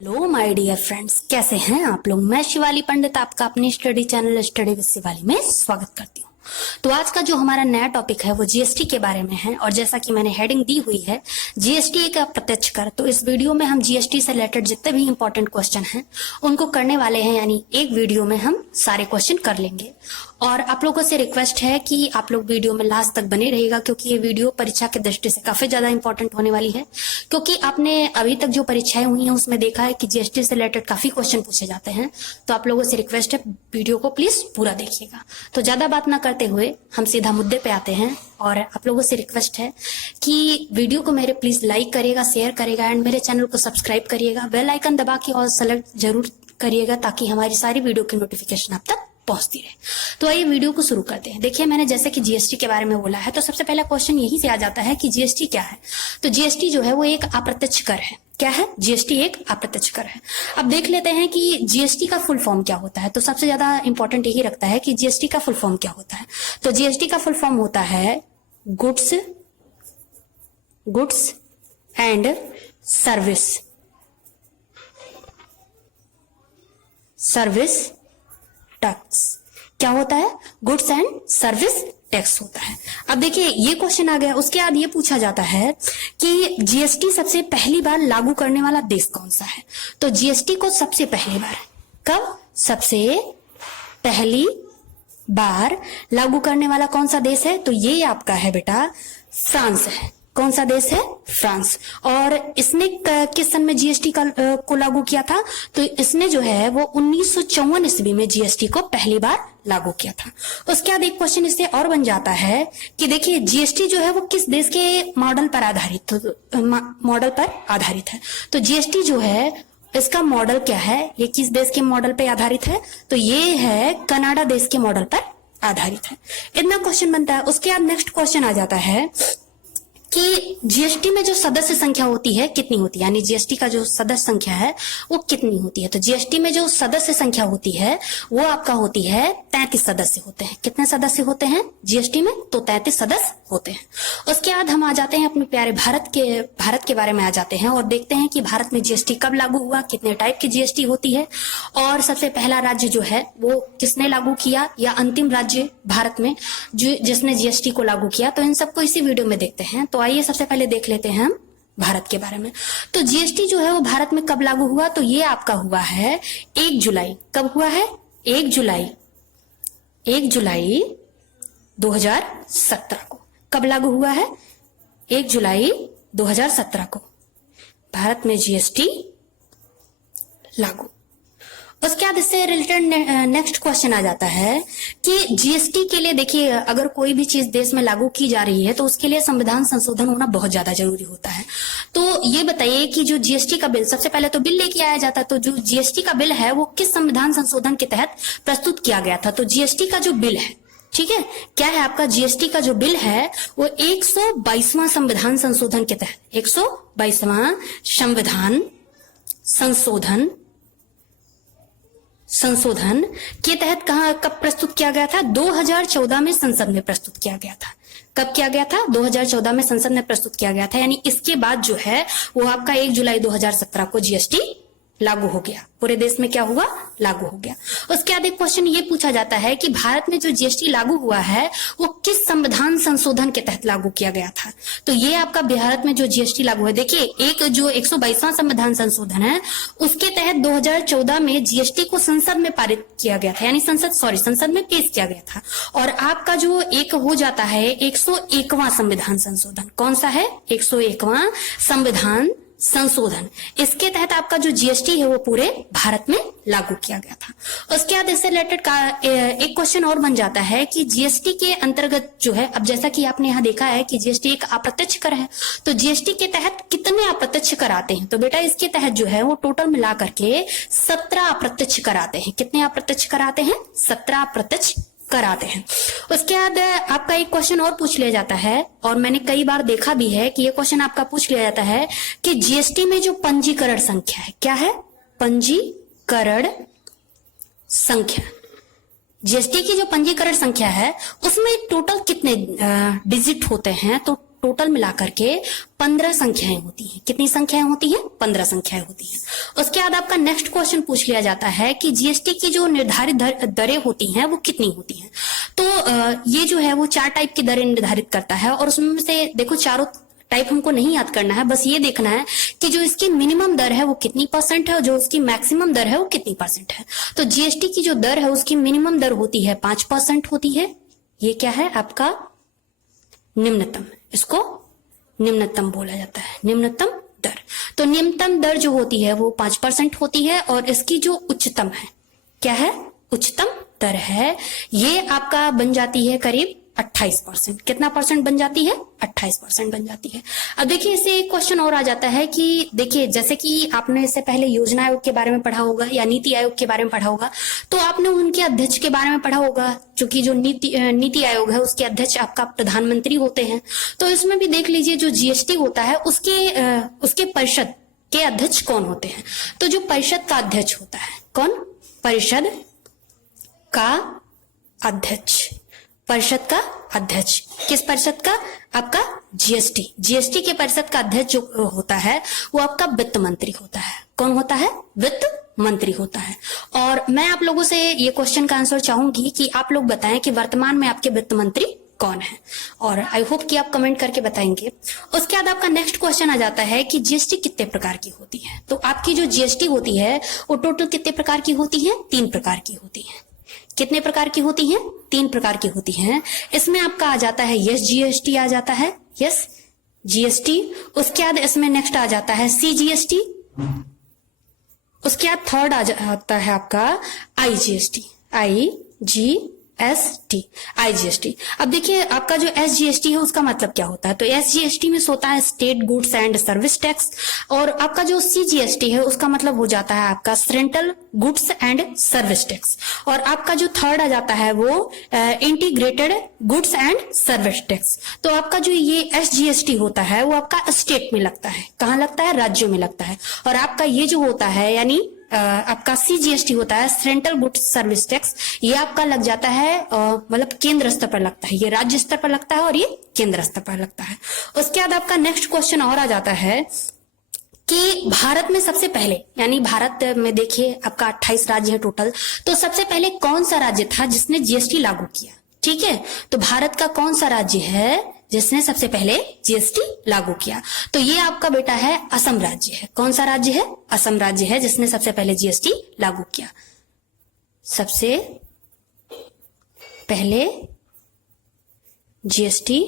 Hello my dear friends, कैसे हैं आप लोग। मैं शिवाली पंडित आपका अपने study channel study with Shivali में स्वागत करती हूँ। तो आज का जो हमारा नया टॉपिक है वो जीएसटी के बारे में है। और जैसा कि मैंने हेडिंग दी हुई है जीएसटी एक अप्रत्यक्ष कर, तो इस वीडियो में हम जीएसटी से रिलेटेड जितने भी इंपॉर्टेंट क्वेश्चन हैं उनको करने वाले हैं, यानी एक वीडियो में हम सारे क्वेश्चन कर लेंगे। और आप लोगों से रिक्वेस्ट है कि आप लोग वीडियो में लास्ट तक बने रहिएगा, क्योंकि ये वीडियो परीक्षा की दृष्टि से काफी ज्यादा इंपॉर्टेंट होने वाली है। क्योंकि आपने अभी तक जो परीक्षाएं हुई हैं उसमें देखा है कि जीएसटी से रिलेटेड काफी क्वेश्चन पूछे जाते हैं। तो आप लोगों से रिक्वेस्ट है वीडियो को प्लीज पूरा देखिएगा। तो ज्यादा बात ना करते हुए हम सीधा मुद्दे पे आते हैं। और आप लोगों से रिक्वेस्ट है कि वीडियो को मेरे प्लीज लाइक करिएगा, शेयर करिएगा एंड मेरे चैनल को सब्सक्राइब करिएगा। बेल आइकन दबा के और सेलेक्ट जरूर करिएगा ताकि हमारी सारी वीडियो की नोटिफिकेशन आप तक पहुंचती रहे। तो आइए वीडियो को शुरू करते हैं। देखिए, मैंने जैसे कि जीएसटी के बारे में बोला है तो सबसे पहला क्वेश्चन यही से आ जाता है कि जीएसटी क्या है। तो जीएसटी जो है वो एक अप्रत्यक्ष कर है। क्या है? जीएसटी एक अप्रत्यक्ष कर है। अब देख लेते हैं कि जीएसटी का फुल फॉर्म क्या होता है। तो सबसे ज्यादा इंपॉर्टेंट यही रखता है कि जीएसटी का फुल फॉर्म क्या होता है। तो जीएसटी का फुल फॉर्म होता है गुड्स एंड सर्विस टैक्स। क्या होता है? गुड्स एंड सर्विस टैक्स होता है। अब देखिए, ये क्वेश्चन आ गया। उसके बाद ये पूछा जाता है कि जीएसटी सबसे पहली बार लागू करने वाला देश कौन सा है। तो जीएसटी को सबसे पहली बार कब, सबसे पहली बार लागू करने वाला कौन सा देश है? तो ये आपका है बेटा फ्रांस है। कौन सा देश है? फ्रांस। और इसने किस सन में जीएसटी को लागू किया था? तो इसने जो है वो 1954 ईस्वी में जीएसटी को पहली बार लागू किया था। उसके बाद एक क्वेश्चन इससे और बन जाता है कि देखिए, जीएसटी जो है वो किस देश के मॉडल पर आधारित है। तो जीएसटी जो है इसका मॉडल क्या है, ये किस देश के मॉडल पे आधारित है? तो ये है कनाडा देश के मॉडल पर आधारित है। इतना क्वेश्चन बनता है। उसके बाद नेक्स्ट क्वेश्चन आ जाता है कि जीएसटी में जो सदस्य संख्या होती है कितनी होती है, यानी जीएसटी का जो सदस्य संख्या है वो कितनी होती है। तो जीएसटी में जो सदस्य संख्या होती है वो आपका होती है 33 सदस्य होते हैं। कितने सदस्य होते हैं जीएसटी में? तो 33 सदस्य होते हैं। उसके बाद हम आ जाते हैं अपने प्यारे भारत के बारे में आ जाते हैं और देखते हैं कि भारत में जीएसटी कब लागू हुआ, कितने टाइप की जीएसटी होती है और सबसे पहला राज्य जो है वो किसने लागू किया, या अंतिम राज्य भारत में जिसने जीएसटी को लागू किया। तो इन सबको इसी वीडियो में देखते हैं। तो आइए सबसे पहले देख लेते हैं हम भारत के बारे में। तो जीएसटी जो है वो भारत में कब लागू हुआ? तो ये आपका हुआ है 1 जुलाई। कब हुआ है? 1 जुलाई 2017 को। कब लागू हुआ है? 1 जुलाई 2017 को भारत में जीएसटी लागू। उसके बाद इससे रिलेटेड नेक्स्ट क्वेश्चन आ जाता है कि जीएसटी के लिए देखिए, अगर कोई भी चीज देश में लागू की जा रही है तो उसके लिए संविधान संशोधन होना बहुत ज्यादा जरूरी होता है। तो ये बताइए कि जो जीएसटी का बिल, सबसे पहले तो बिल लेके आया जाता है। तो जो जीएसटी का बिल है वो किस संविधान संशोधन के तहत प्रस्तुत किया गया था? तो जीएसटी का जो बिल है, ठीक है, क्या है आपका? जीएसटी का जो बिल है वो 122वां संविधान संशोधन के तहत, 122वां संशोधन के तहत कब प्रस्तुत किया गया था? 2014 में संसद में प्रस्तुत किया गया था। कब किया गया था? 2014 में संसद में प्रस्तुत किया गया था। यानी इसके बाद जो है वो आपका 1 जुलाई 2017 को जीएसटी लागू हो गया। पूरे देश में क्या हुआ? लागू हो गया। उसके बाद एक क्वेश्चन ये पूछा जाता है कि भारत में जो जीएसटी लागू हुआ है वो किस संविधान संशोधन के तहत लागू किया गया था? तो ये आपका भारत में जो जीएसटी लागू है, देखिए, एक जो 122वां संविधान संशोधन है उसके तहत 2014 में जीएसटी को संसद में पारित किया गया था, यानी संसद में पेश किया गया था। और आपका जो एक हो जाता है 101वां संविधान संशोधन। कौन सा है? 101वां संविधान संशोधन। इसके तहत आपका जो जीएसटी है वो पूरे भारत में लागू किया गया था। उसके बाद इससे रिलेटेड एक क्वेश्चन और बन जाता है कि जीएसटी के अंतर्गत जो है, अब जैसा कि आपने यहाँ देखा है कि जीएसटी एक अप्रत्यक्ष कर है, तो जीएसटी के तहत कितने अप्रत्यक्ष कर आते हैं? तो बेटा इसके तहत जो है वो टोटल मिला करके 17 अप्रत्यक्ष कर आते हैं। कितने अप्रत्यक्ष कर आते हैं? 17 अप्रत्यक्ष कराते हैं। उसके बाद आपका एक क्वेश्चन और पूछ लिया जाता है, और मैंने कई बार देखा भी है कि ये क्वेश्चन आपका पूछ लिया जाता है कि जीएसटी में जो पंजीकरण संख्या है, क्या है? पंजीकरण संख्या। जीएसटी की जो पंजीकरण संख्या है उसमें टोटल कितने डिजिट होते हैं? तो टोटल मिलाकर के 15 संख्याएं होती हैं। कितनी संख्याएं होती हैं? 15 संख्याएं होती हैं। उसके बाद आपका नेक्स्ट क्वेश्चन पूछ लिया जाता है कि जीएसटी की जो निर्धारित दरें होती हैं वो कितनी होती हैं। तो ये जो है वो 4 टाइप की दरें निर्धारित करता है और उसमें से देखो चारों टाइप हमको नहीं याद करना है, बस ये देखना है कि जो इसकी मिनिमम दर है वो कितनी परसेंट है और जो उसकी मैक्सिमम दर है वो कितनी परसेंट है। तो जीएसटी की जो दर है उसकी मिनिमम दर होती है 5% होती है। ये क्या है? आपका निम्नतम, इसको निम्नतम बोला जाता है, निम्नतम दर। तो निम्नतम दर जो होती है वो 5% होती है और इसकी जो उच्चतम है, क्या है? उच्चतम दर है, ये आपका बन जाती है करीब 28%। कितना परसेंट बन जाती है? 28% बन जाती है। अब देखिए इससे एक क्वेश्चन और आ जाता है कि देखिए जैसे कि आपने इससे पहले योजना आयोग के बारे में पढ़ा होगा या नीति आयोग के बारे में पढ़ा होगा, तो आपने उनके अध्यक्ष के बारे में पढ़ा होगा, क्योंकि जो नीति आयोग है उसके अध्यक्ष आपका प्रधानमंत्री होते हैं। तो इसमें भी देख लीजिए जो जीएसटी होता है उसके परिषद के अध्यक्ष कौन होते हैं। तो जो परिषद का अध्यक्ष होता है, कौन? परिषद का अध्यक्ष, परिषद का अध्यक्ष। किस परिषद का? आपका जीएसटी के परिषद का अध्यक्ष जो होता है वो आपका वित्त मंत्री होता है। कौन होता है? वित्त मंत्री होता है। और मैं आप लोगों से ये क्वेश्चन का आंसर चाहूंगी कि आप लोग बताएं कि वर्तमान में आपके वित्त मंत्री कौन है, और आई होप कि आप कमेंट करके बताएंगे। उसके बाद आपका नेक्स्ट क्वेश्चन आ जाता है कि जीएसटी कितने प्रकार की होती है। तो आपकी जो जीएसटी होती है वो टोटल कितने प्रकार की होती है? 3 प्रकार की होती है। कितने प्रकार की होती हैं? 3 प्रकार की होती हैं। इसमें आपका आ जाता है यस जीएसटी आ जाता है, यस जीएसटी। उसके बाद इसमें नेक्स्ट आ जाता है सी जीएसटी। उसके बाद थर्ड आ जाता है आपका आई जीएसटी, आईजीएसटी। अब देखिए आपका जो एसजीएसटी है उसका मतलब क्या होता है। तो एसजीएसटी में होता है state goods and service tax, और आपका जो सीजीएसटी है उसका मतलब हो जाता है आपका central goods and service tax, और आपका जो थर्ड आ जाता है वो integrated goods and service tax. तो आपका जो ये एसजीएसटी होता है वो आपका स्टेट में लगता है। कहाँ लगता है? राज्यों में लगता है। और आपका ये जो होता है यानी आपका सीजीएसटी होता है सेंट्रल गुड्स सर्विस टैक्स, ये आपका लग जाता है मतलब केंद्र स्तर पर लगता है। ये राज्य स्तर पर लगता है और ये केंद्र स्तर पर लगता है। उसके बाद आपका नेक्स्ट क्वेश्चन और आ जाता है कि भारत में सबसे पहले, यानी भारत में देखिए आपका 28 राज्य है टोटल, तो सबसे पहले कौन सा राज्य था जिसने जीएसटी लागू किया? ठीक है, तो भारत का कौन सा राज्य है जिसने सबसे पहले जीएसटी लागू किया? तो ये आपका बेटा है असम राज्य है। कौन सा राज्य है? असम राज्य है जिसने सबसे पहले जीएसटी लागू किया। सबसे पहले जीएसटी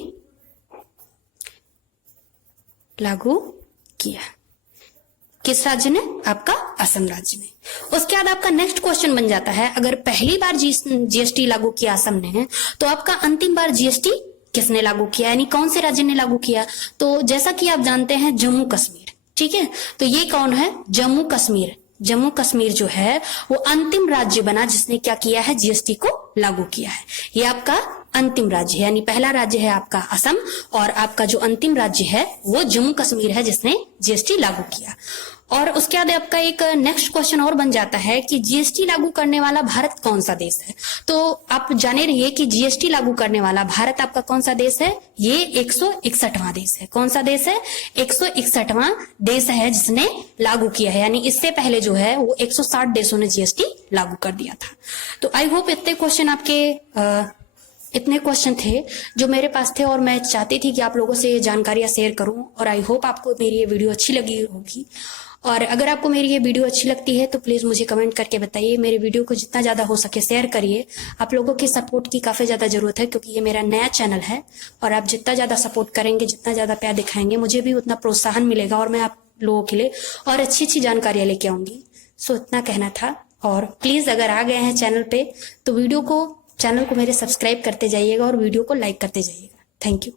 लागू किया किस राज्य ने? आपका असम राज्य ने। उसके बाद आपका नेक्स्ट क्वेश्चन बन जाता है, अगर पहली बार जीएसटी लागू किया असम ने, तो आपका अंतिम बार जीएसटी किसने लागू किया, यानी कौन से राज्य ने लागू किया? तो जैसा कि आप जानते हैं जम्मू कश्मीर, ठीक है, तो ये कौन है? जम्मू कश्मीर। जम्मू कश्मीर जो है वो अंतिम राज्य बना जिसने क्या किया है? जीएसटी को लागू किया है। ये आपका अंतिम राज्य है, यानी पहला राज्य है आपका असम और आपका जो अंतिम राज्य है वो जम्मू कश्मीर है जिसने जीएसटी लागू किया। और उसके बाद आपका एक नेक्स्ट क्वेश्चन और बन जाता है कि जीएसटी लागू करने वाला भारत कौन सा देश है। तो आप जाने रहिए कि जीएसटी लागू करने वाला भारत आपका कौन सा देश है? ये 161वां देश है। कौन सा देश है? 161वां देश है जिसने लागू किया है, यानी इससे पहले जो है वो 160 देशों ने जीएसटी लागू कर दिया था। तो आई होप इतने क्वेश्चन थे जो मेरे पास थे और मैं चाहती थी कि आप लोगों से ये जानकारियां शेयर करूं, और आई होप आपको मेरी ये वीडियो अच्छी लगी होगी। और अगर आपको मेरी ये वीडियो अच्छी लगती है तो प्लीज मुझे कमेंट करके बताइए। मेरे वीडियो को जितना ज्यादा हो सके शेयर करिए। आप लोगों की सपोर्ट की काफी ज्यादा जरूरत है, क्योंकि ये मेरा नया चैनल है और आप जितना ज्यादा सपोर्ट करेंगे, जितना ज्यादा प्यार दिखाएंगे, मुझे भी उतना प्रोत्साहन मिलेगा और मैं आप लोगों के लिए और अच्छी अच्छी जानकारियां लेके आऊंगी। सो इतना कहना था। और प्लीज अगर आ गए हैं चैनल पे तो चैनल को मेरे सब्सक्राइब करते जाइएगा और वीडियो को लाइक करते जाइएगा। Thank you.